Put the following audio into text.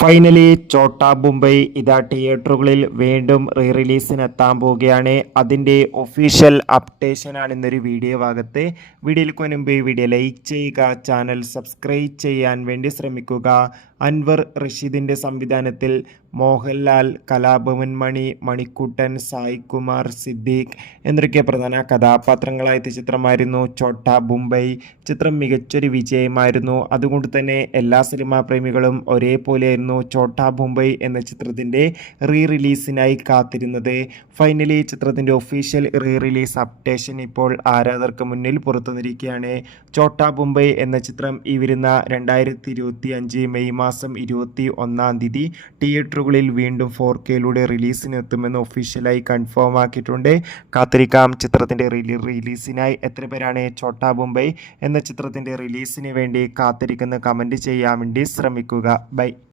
Finally ചോട്ടാ മുംബൈ ഇതാ തിയേറ്ററുകളിൽ വീണ്ടും റീ റിലീസിനെത്താൻ പോവുകയാണ്. അതിൻ്റെ ഒഫീഷ്യൽ അപ്ഡേഷനാണ് ഇന്നൊരു വീഡിയോ ഭാഗത്ത്. വീഡിയോയിലേക്ക് മുൻപ് വീഡിയോ ലൈക്ക് ചെയ്യുക, ചാനൽ സബ്സ്ക്രൈബ് ചെയ്യാൻ വേണ്ടി ശ്രമിക്കുക. അൻവർ റഷീദിൻ്റെ സംവിധാനത്തിൽ മോഹൻലാൽ, കലാഭവൻ മണി, മണിക്കുട്ടൻ, സായികുമാർ, സിദ്ദീഖ് എന്നൊക്കെ പ്രധാന കഥാപാത്രങ്ങളായ ചിത്രമായിരുന്നു ചോട്ടാ മുംബൈ. ചിത്രം മികച്ചൊരു വിജയമായിരുന്നു. അതുകൊണ്ട് തന്നെ എല്ലാ സിനിമാ പ്രേമികളും ഒരേപോലെയായിരുന്നു ചോട്ടാ മുംബൈ എന്ന ചിത്രത്തിൻ്റെ റീ റിലീസിനായി കാത്തിരുന്നത്. ഫൈനലി ചിത്രത്തിൻ്റെ ഒഫീഷ്യൽ റീ റിലീസ് അപ്ഡേഷൻ ഇപ്പോൾ ആരാധകർക്ക് മുന്നിൽ പുറത്തുവന്നിരിക്കുകയാണ്. ചോട്ടാ മുംബൈ എന്ന ചിത്രം ഈ വരുന്ന 2025 മെയ് മാസം 21 തിയേറ്ററുകളിൽ വീണ്ടും 4Kയിലൂടെ റിലീസിനെത്തുമെന്ന് ഒഫീഷ്യലായി കൺഫേം ആക്കിയിട്ടുണ്ട്. കാത്തിരിക്കാം ചിത്രത്തിൻ്റെ റിലീസിനായി. എത്ര പേരാണ് ചോട്ടാ മുംബൈ എന്ന ചിത്രത്തിൻ്റെ റിലീസിന് വേണ്ടി കാത്തിരിക്കുന്ന കമൻറ്റ് ചെയ്യാൻ വേണ്ടി ശ്രമിക്കുക. ബൈ.